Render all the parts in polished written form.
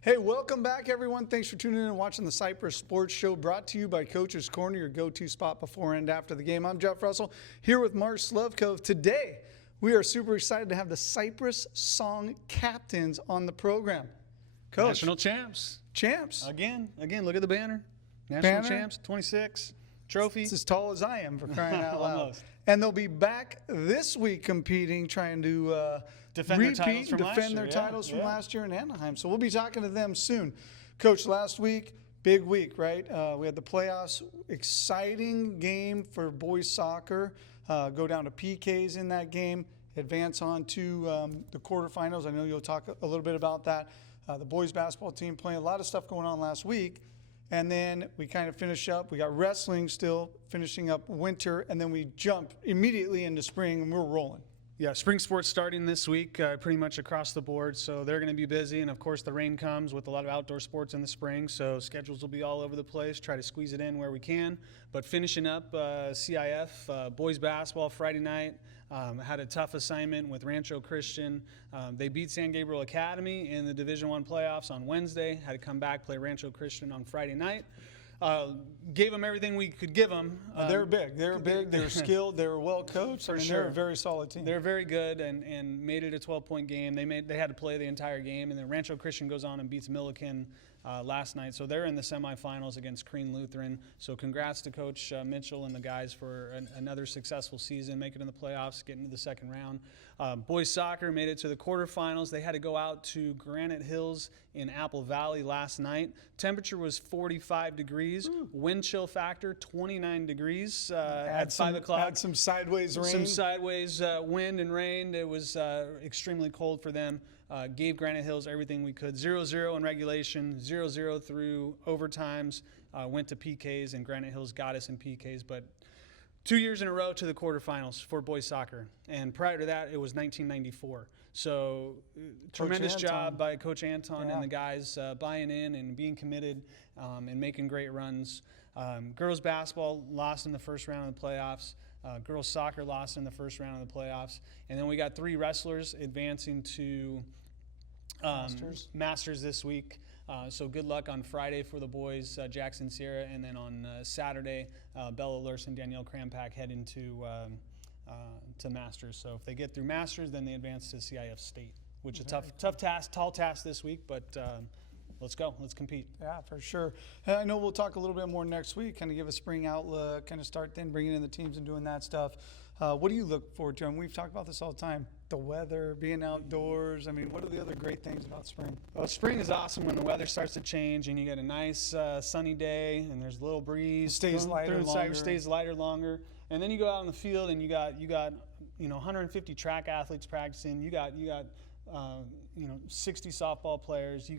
Hey, welcome back, everyone. Thanks for tuning in and watching the Cypress Sports Show, brought to you by Coach's Corner, your go-to spot before and after the game. I'm Jeff Russell, here with Mark Slevcove. Today, we are super excited to have the Cypress Song Captains on the program. Coach. National champs. Champs. Again, look at the banner. National champs, 26. Trophy. It's as tall as I am, for crying out loud. Almost. And they'll be back this week competing, trying to defend their titles from last year in Anaheim. So we'll be talking to them soon. Coach, last week, big week, right? We had the playoffs. Exciting game for boys soccer. Go down to PKs in that game. Advance on to the quarterfinals. I know you'll talk a little bit about that. The boys basketball team playing a lot of stuff going on last week. And then we kind of finish up. We got wrestling still, finishing up winter, and then we jump immediately into spring, and we're rolling. Yeah, spring sports starting this week, pretty much across the board. So they're going to be busy, and of course the rain comes with a lot of outdoor sports in the spring. So schedules will be all over the place. Try to squeeze it in where we can. But finishing up CIF, boys basketball Friday night. Had a tough assignment with Rancho Christian. They beat San Gabriel Academy in the Division I playoffs on Wednesday. Had to come back, play Rancho Christian on Friday night. Gave them everything we could give them. They were big. They were big. They were skilled. They were well coached. For sure. They're a very solid team. They're very good and made it a 12-point game. They had to play the entire game, and then Rancho Christian goes on and beats Milliken last night. So they're in the semifinals against Crean Lutheran. So congrats to Coach Mitchell and the guys for another successful season, make it in the playoffs, get into the second round. Boys soccer made it to the quarterfinals. They had to go out to Granite Hills in Apple Valley last night. Temperature was 45 degrees. Wind chill factor 29 degrees at 5 o'clock. Had some sideways rain. Some sideways wind and rain. It was extremely cold for them. Gave Granite Hills everything we could. 0-0 in regulation, 0-0 through overtimes. Went to PKs, and Granite Hills got us in PKs. But 2 years in a row to the quarterfinals for boys soccer. And prior to that, it was 1994. So tremendous job by Coach Anton and the guys buying in and being committed and making great runs. Girls basketball lost in the first round of the playoffs. Girls soccer lost in the first round of the playoffs. And then we got 3 wrestlers advancing to Masters this week. So good luck on Friday for the boys, Jackson Sierra, and then on Saturday, Bella Lurs and Danielle Crampack head into to Masters. So if they get through Masters, then they advance to CIF State, which is a tough task, tall task this week, but let's go. Let's compete. Yeah, for sure. And I know we'll talk a little bit more next week, kind of give a spring outlook, kind of start then bringing in the teams and doing that stuff. What do you look forward to? I mean, we've talked about this all the time. The weather, being outdoors. I mean, what are the other great things about spring? Well, spring is awesome when the weather starts to change and you get a nice sunny day and there's a little breeze. Stays lighter longer. Stays lighter longer. And then you go out in the field and you got 150 track athletes practicing. You got 60 softball players. You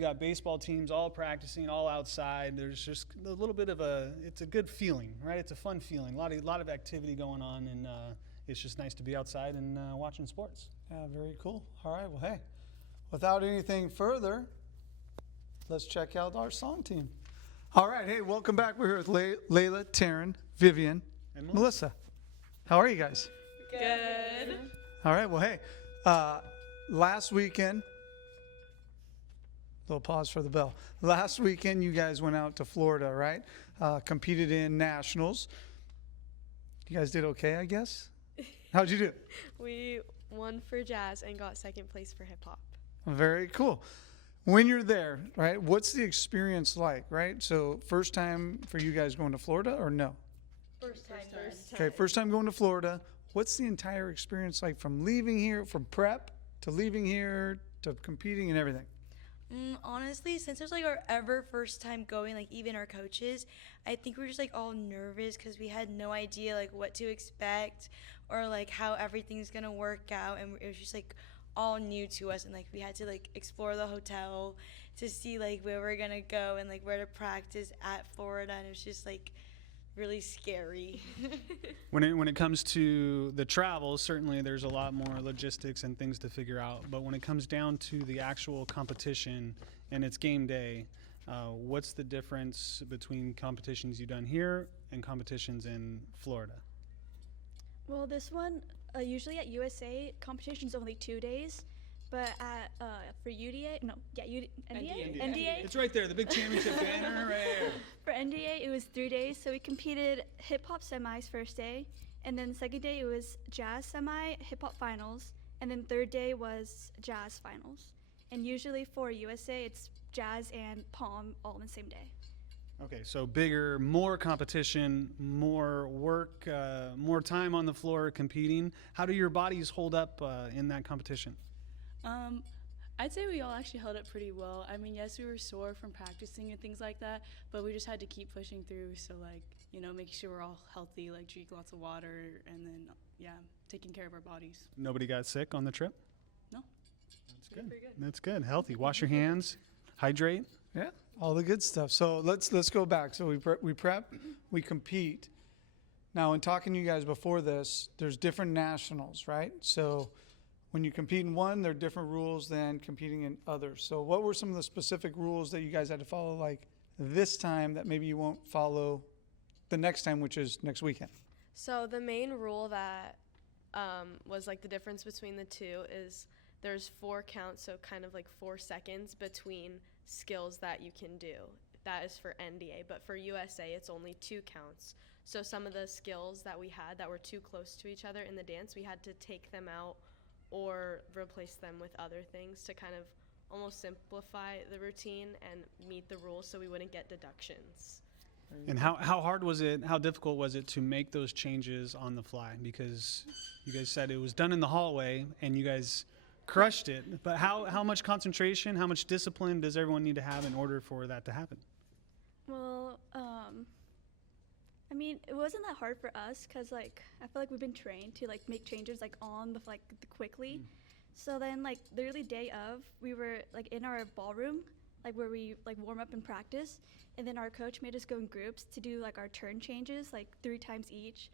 got baseball teams all practicing, all outside. There's just a little bit of it's a good feeling, right? It's a fun feeling. A lot of activity going on, and it's just nice to be outside and watching sports. Yeah, very cool. All right, well, hey, without anything further, let's check out our song team. All right, hey, welcome back. We're here with Liela, Taryn, Vivian, and Melissa. How are you guys? Good. All right, well, hey, last weekend, little pause for the bell. Last weekend, you guys went out to Florida, right? Competed in nationals. You guys did okay, I guess? How'd you do? We won for jazz and got second place for hip hop. Very cool. When you're there, right, what's the experience like, right? So first time for you guys going to Florida or no? First time. Okay, first time going to Florida. What's the entire experience like from leaving here, from prep to leaving here to competing and everything? Honestly, since it was like our first time going, like even our coaches, I think we were just like all nervous because we had no idea like what to expect or like how everything's gonna work out, and it was just like all new to us, and like we had to like explore the hotel to see like where we're gonna go and like where to practice at Florida, and it was just like really scary. When it comes to the travel, certainly there's a lot more logistics and things to figure out. But when it comes down to the actual competition and it's game day, what's the difference between competitions you've done here and competitions in Florida? Well, this one, usually at USA, competition's only 2 days. But for UDA, NDA? NDA. It's right there, the big championship banner right here. For NDA, it was 3 days. So we competed hip hop semis first day, and then second day it was jazz semi, hip hop finals, and then third day was jazz finals. And usually for USA, it's jazz and palm all in the same day. Okay, so bigger, more competition, more work, more time on the floor competing. How do your bodies hold up in that competition? I'd say we all actually held up pretty well. I mean, yes, we were sore from practicing and things like that, but we just had to keep pushing through. So, like, you know, making sure we're all healthy, like drink lots of water, and then, yeah, taking care of our bodies. Nobody got sick on the trip? No. That's good. That's good. Healthy. Wash your hands. Hydrate. Yeah, all the good stuff. So let's go back. So we prep, we compete. Now, in talking to you guys before this, there's different nationals, right? So when you compete in one, there are different rules than competing in others. So what were some of the specific rules that you guys had to follow, like this time, that maybe you won't follow the next time, which is next weekend? So the main rule that was like the difference between the two is there's 4 counts, so kind of like 4 seconds between skills that you can do. That is for NDA, but for USA, it's only 2 counts. So some of the skills that we had that were too close to each other in the dance, we had to take them out or replace them with other things to kind of almost simplify the routine and meet the rules so we wouldn't get deductions. And how hard was it, how difficult was it to make those changes on the fly? Because you guys said it was done in the hallway and you guys crushed it. But how much concentration, how much discipline does everyone need to have in order for that to happen? Well, I mean, it wasn't that hard for us because, like, I feel like we've been trained to, like, make changes, like, on the, like, quickly. So then, like, literally day of, we were, like, in our ballroom, like, where we, like, warm up and practice. And then our coach made us go in groups to do, like, our turn changes, like, 3 times each.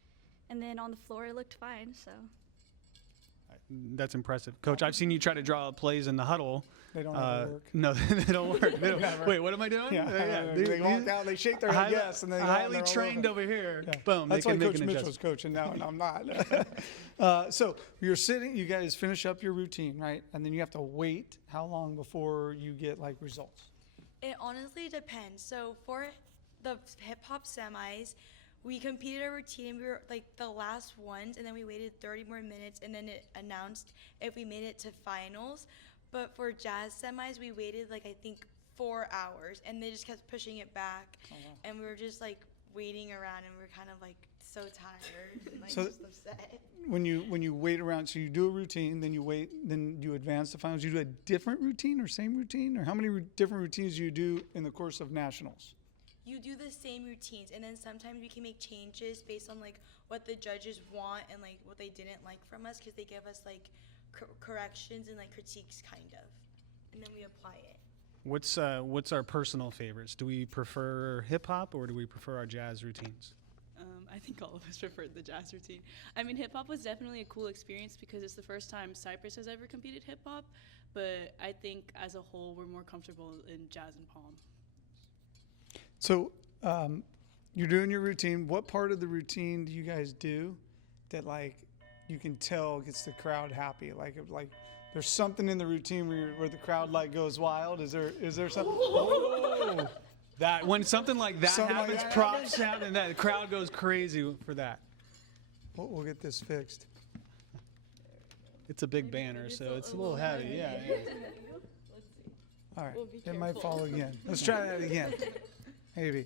And then on the floor, it looked fine, so. That's impressive. Coach, I've seen you try to draw plays in the huddle. They don't ever work. No, they don't work. They don't. Wait, what am I doing? They walk out, they shake their head yes, and they highly trained over here. Yeah. Boom. That's they why can make Coach an Mitch adjustment. was coaching now, and I'm not. So you're sitting, you guys finish up your routine, right? And then you have to wait how long before you get, like, results? It honestly depends. So for the hip hop semis, we competed a routine. We were like the last ones, and then we waited 30 more minutes, and then it announced if we made it to finals. But for jazz semis, we waited like I think 4 hours, and they just kept pushing it back, and we were just like waiting around, and we were kind of like so tired and like So just upset. When you wait around, so you do a routine, then you wait, then you advance to finals. You do a different routine or same routine, or how many different routines do you do in the course of nationals? You do the same routines, and then sometimes we can make changes based on like what the judges want and like what they didn't like from us, because they give us like corrections and like critiques kind of, and then we apply it. What's our personal favorites? Do we prefer hip hop or do we prefer our jazz routines? I think all of us preferred the jazz routine. I mean, hip hop was definitely a cool experience because it's the first time Cypress has ever competed hip hop, but I think as a whole we're more comfortable in jazz and palm. So you're doing your routine. What part of the routine do you guys do that, like, you can tell gets the crowd happy? Like there's something in the routine where the crowd like goes wild. Is there something? Oh, that when something like that Something like happens, that props sound, and that the crowd goes crazy for that. We'll get this fixed. It's a big banner, so it's a little heavy. Yeah. All right, it might fall again. Let's try that again. Maybe.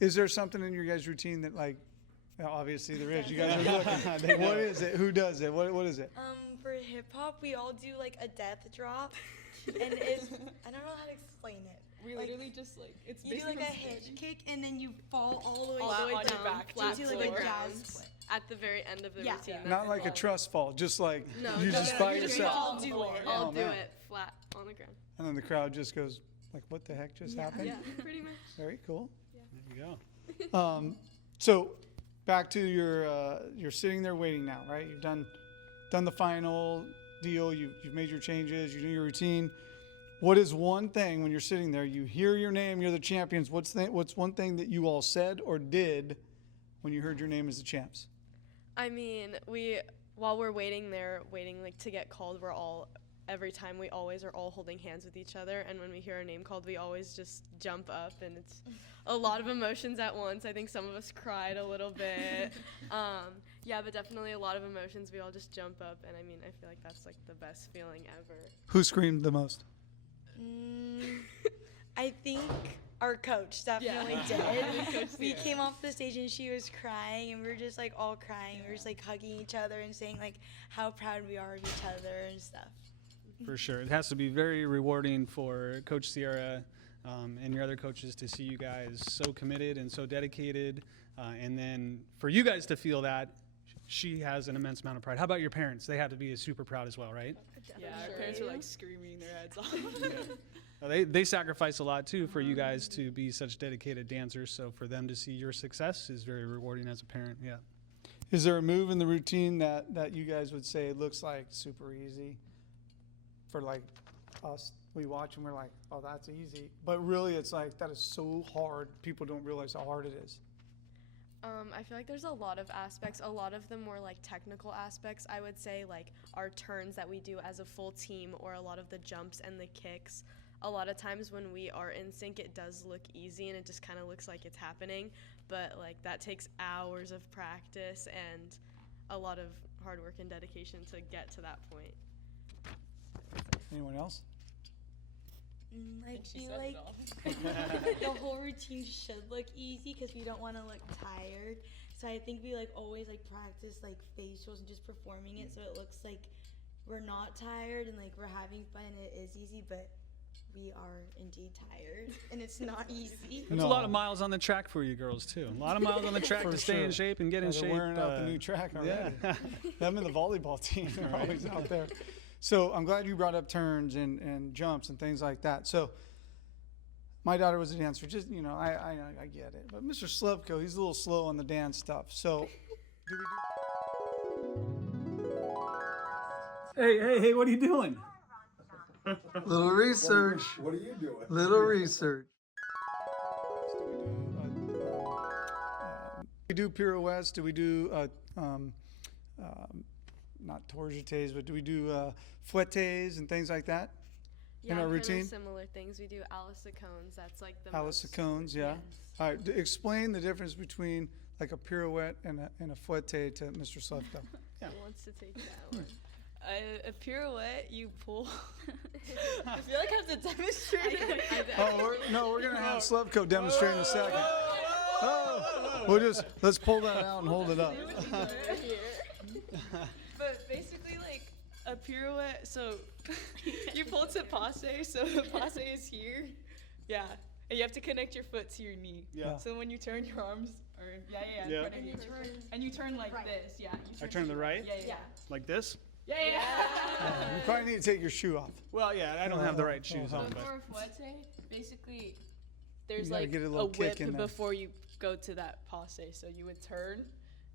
Is there something in your guys' routine that, like, obviously there is. You guys are looking. What is it? Who does it? What is it? For hip hop, we all do like a death drop, and it's I don't know how to explain it. We like, literally just like it's you do like a hitch kick, and then you fall all the way All the way on your down, back flat to to like the a ground. jazz foot. At the very end of the Yeah. routine. Not like a trust fall, just like No, you no, just no, by you're just yourself. all do it. I'll Oh, do man. it flat on the ground. And then the crowd just goes, like, what the heck just happened? Yeah, pretty much. Very cool. There you go. So back to you're sitting there waiting now, right? You've done the final deal. You've made your changes. You do your routine. What is one thing when you're sitting there, you hear your name, you're the champions. What's one thing that you all said or did when you heard your name as the champs? I mean, while we're waiting there, like to get called, we're all every time we always are all holding hands with each other, and when we hear our name called, we always just jump up, and it's a lot of emotions at once. I think some of us cried a little bit. Yeah, but definitely a lot of emotions. We all just jump up, and I mean, I feel like that's like the best feeling ever. Who screamed the most? I think our coach definitely did. We came off the stage and she was crying, and we were just like all crying. We were just like hugging each other and saying like how proud we are of each other and stuff. For sure. It has to be very rewarding for Coach Sierra and your other coaches to see you guys so committed and so dedicated. And then for you guys to feel that, she has an immense amount of pride. How about your parents? They had to be super proud as well, right? Yeah, our parents were like screaming their heads off. They sacrifice a lot too for you guys to be such dedicated dancers. So for them to see your success is very rewarding as a parent. Yeah. Is there a move in the routine that you guys would say looks like super easy for like us? We watch and we're like, oh, that's easy. But really it's like, that is so hard. People don't realize how hard it is. I feel like there's a lot of aspects, a lot of the more like technical aspects, I would say, like our turns that we do as a full team, or a lot of the jumps and the kicks. A lot of times when we are in sync, it does look easy and it just kind of looks like it's happening, but like that takes hours of practice and a lot of hard work and dedication to get to that point. Anyone else? I feel like the whole routine should look easy because we don't want to look tired. So I think we like always like practice like facials and just performing it so it looks like we're not tired and like we're having fun and it is easy, but we are indeed tired and it's not easy. There's a lot of miles on the track for you girls too. A lot of miles on the track to stay in shape and get in shape. They're wearing out the new track already. Yeah. Them and the volleyball team, they're always out there. So I'm glad you brought up turns and jumps and things like that. So my daughter was a dancer. Just, you know, I get it. But Mr. Slevcove, he's a little slow on the dance stuff. So do we do? Hey, what are you doing? Little research. What are you doing? Little research. We do pirouettes. Do we do not tourgetés, but do we do fouettes and things like that Yeah, in our kind routine? of similar things. We do alisacones. That's like the Alice most. cones, yeah. Yes. All right, explain the difference between like a pirouette and a fouette to Mr. Slevcove. Who wants to take that one? A pirouette, you pull. I feel like I have to demonstrate it. We're gonna have Slevcove demonstrate in a second. Let's pull that out and hold it up. But basically, like a pirouette, so you pull to passe, so the passe is here. Yeah. And you have to connect your foot to your knee. Yeah. So when you turn your arms, or in front of you. And you turn like this, yeah. I turn to the right? Yeah. Like this? Yeah. You probably need to take your shoe off. Well, yeah, I don't have the right shoes on, But but for a fouette, basically, there's gotta like get a a little kick whip in there. before you go to that passe. So you would turn,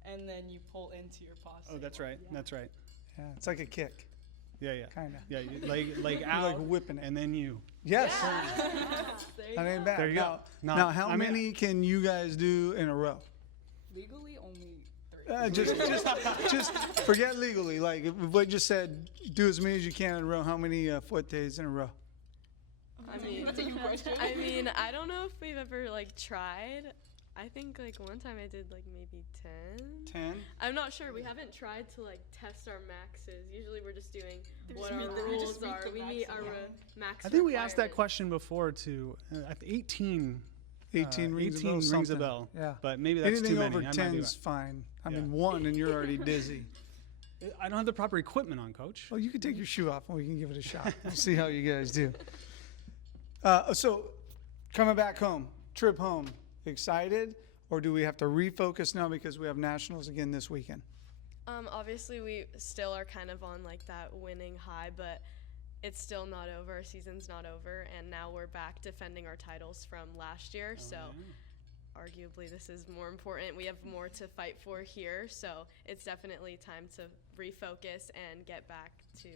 and then you pull into your passe. oh, that's right. Yeah. That's right. Yeah, it's like a kick, Yeah. kind of. Yeah, you leg You're out, like whipping it. and then you. Yes, There you that ain't go. bad. There you go. Now, how I mean- many can you guys do in a row? Legally, only 3. Just forget legally. Like if we just said, do as many as you can in a row. How many fouettes in a row? That's a you question. I mean, I don't know if we've ever like tried. I think like one time I did like maybe 10. 10. I'm not sure. We haven't tried to like test our maxes. Usually we're just doing what meet our the- we rules just meet are. the We max meet and our yeah. max. I think we asked that requirements. question before too. At 18. 18 rings a 18 bell. rings a something. bell. Yeah. But maybe that's Anything too many. over I might 10 be is fine. I mean, Yeah. 1 and you're already dizzy. I don't have the proper equipment on, Coach. Well, you can take your shoe off and we can give it a shot. We'll see how you guys do. So, coming back home, trip home, excited? Or do we have to refocus now because we have nationals again this weekend? Obviously we still are kind of on like that winning high, but it's still not over. Our season's not over, and now we're back defending our titles from last year. So arguably this is more important. We have more to fight for here, so it's definitely time to refocus and get back to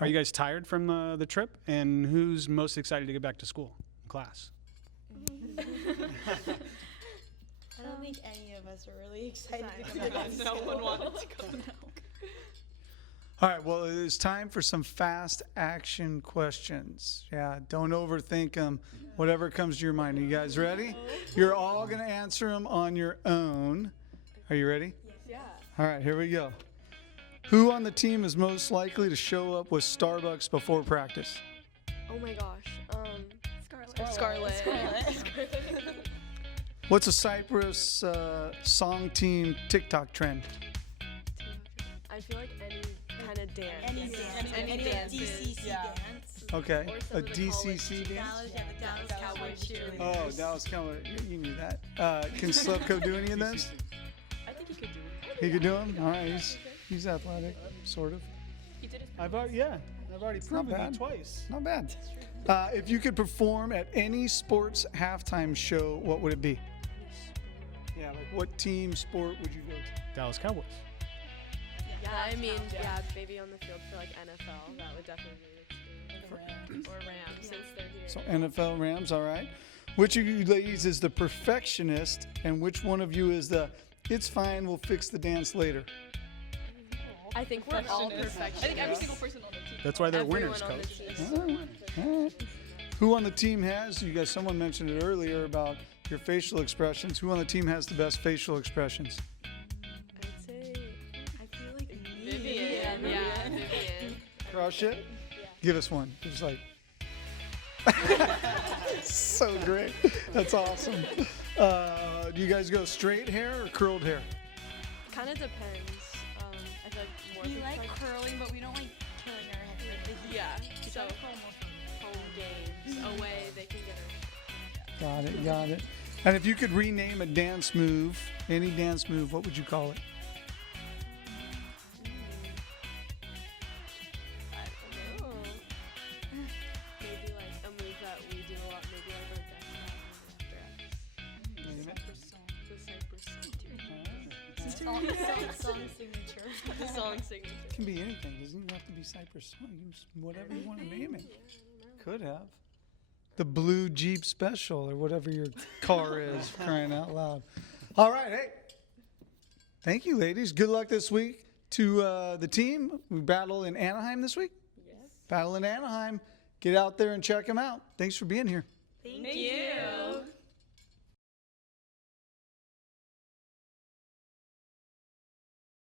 Are you guys tired from the trip? And who's most excited to get back to school, class? I don't think any of us are really excited to Excited. go back to No school. one wanted to go. All right, well, it is time for some fast action questions. Yeah, don't overthink them. Whatever comes to your mind. Are you guys ready? You're all going to answer them on your own. Are you ready? Yeah. All right, here we go. Who on the team is most likely to show up with Starbucks before practice? Oh my gosh. Scarlet. Scarlet. What's a Cypress song team TikTok trend? I feel like any kind of dance. Any dance. Any dance. DCC Yeah. dance. Okay, Or a some of the college DCC dance? Dallas, yeah, the Dallas Cowboys cheerleaders. Oh, Dallas Cowboy. You knew that. Can Slevcove do any of this? I think he could do it. He could do them? All right, he's athletic, sort of. He did his I've already not proven bad. that twice. Not bad. If you could perform at any sports halftime show, what would it be? Yeah, like what team sport would you go to? Dallas Cowboys. Yeah, I mean, yeah, maybe on the field for like NFL, that would definitely be the experience. Or Rams, since they're here. So NFL Rams, all right. Which of you ladies is the perfectionist, and which one of you is the it's fine, we'll fix the dance later? I think we're all Perfectionist. perfectionists. I think every single person on the team. That's why they're Everyone winners, on the coach. team. All right. Who on the team has, you guys, someone mentioned it earlier about your facial expressions. Who on the team has the best facial expressions? I'd say I feel like me. Vivian. Yeah, Vivian. Crush it? Give us one. Just like. So great. That's awesome. Do you guys go straight hair or curled hair? Kind of depends. I feel like more We people like curling, but we don't like curling our hair. Like the heat. Yeah, We so don't curl most of home games away, they can get her. Got it, got it. And if you could rename a dance move, any dance move, what would you call it? I don't know. Maybe like a move that we do a lot, maybe like our death after Song signature. the song signature. It can be anything. It doesn't even have to be Cypress. You can just- Whatever you want to name it. Could have. The blue Jeep Special or whatever your car is, for crying out loud. All right, hey. Thank you, ladies. Good luck this week to the team. We battle in Anaheim this week. Yes. Battle in Anaheim. Get out there and check them out. Thanks for being here. Thank Thank you. you.